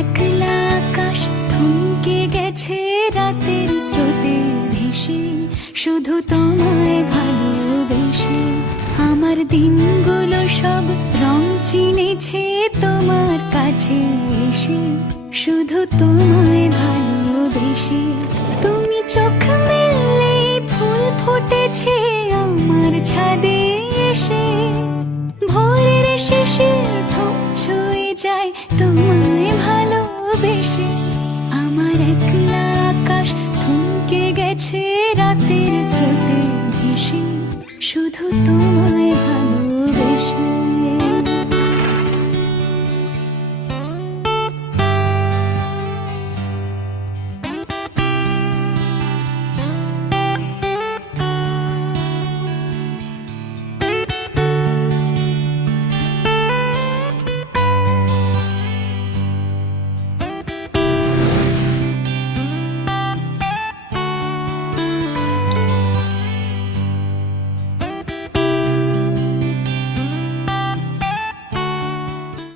একলা আকাশ থমকে গেছে রাতের স্রোতে ভেসে, শুধু তোমায় ভালোবেসে। আমার দিনগুলো সব রং চিনেছে তোমার কাছে এসে, শুধু তোমায় ভালোবেসে। তুমি চোখ মেললে ফুল ফুটেছে আমার ছাদে এসে, ভোরের